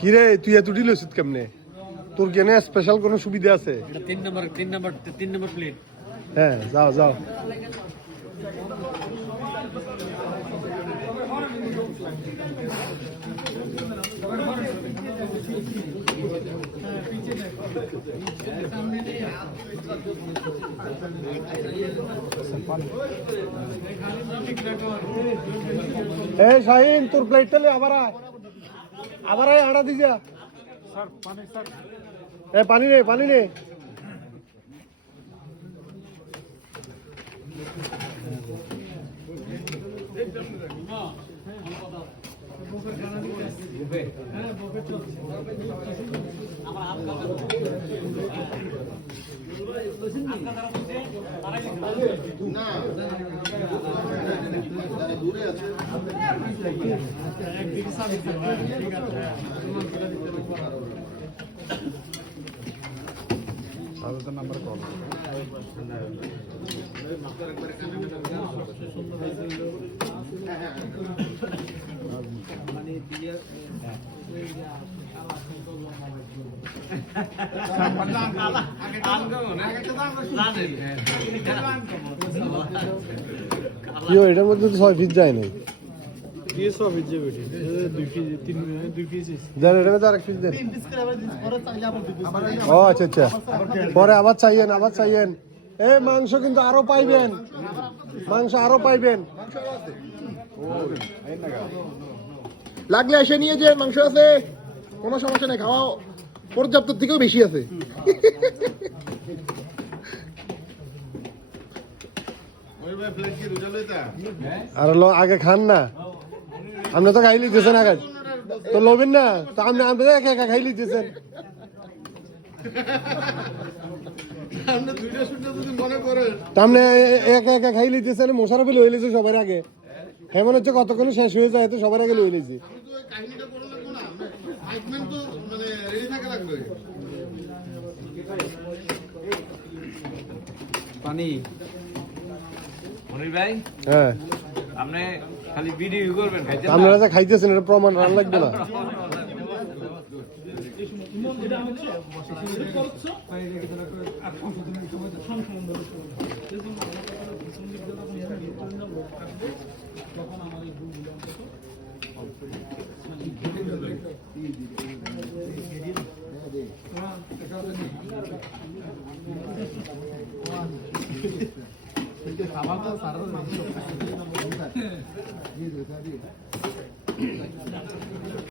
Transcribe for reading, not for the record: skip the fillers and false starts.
কিরে তুই এতটি লইছিস কেমনে? তোর কেনে স্পেশাল কোনো সুবিধা আছে? এটা 3 নম্বর প্লেট। হ্যাঁ যাও যাও। এই শাহিন তোর প্লেটটা লে আবার আয় আড়া দি যা। স্যার পানি স্যার। এ পানি নে নাম্বার কল কিও এটার মধ্যে তো 6 পিস যায় নাই। দিয়ে সব ইজে বেটি 2 কেজি 2 কেজি দেন এটার মধ্যে আরেক পিস দেন। ও আচ্ছা আচ্ছা পরে আবার চাইয়েন। এই মাংস কিন্তু আরো পাইবেন, লাগলে এসে নিয়ে যে মাংস আছে, কোনো সমস্যা নেই, খাওয়া পর্যাপ্ত থেকেও বেশি আছে। আর আগে খান না, আপনি তো খাই লিতেছেন আগে, তো লবেন না তো আপনি একা খাই লিতেছেন। আপনি একা খাই লিতেছেন, মোশারফি লই লিছে সবার আগে। এমন হচ্ছে কতক্ষণ শেষ হয়ে যায় তো সবার আগে লই লিছি। পানি মনির ভাই, হ্যাঁ আপনি খালি ভিডিও করবেন, খাইতে না। আপনারা যা খাইতেছেন এটা প্রমাণ রান লাগবে না। তখন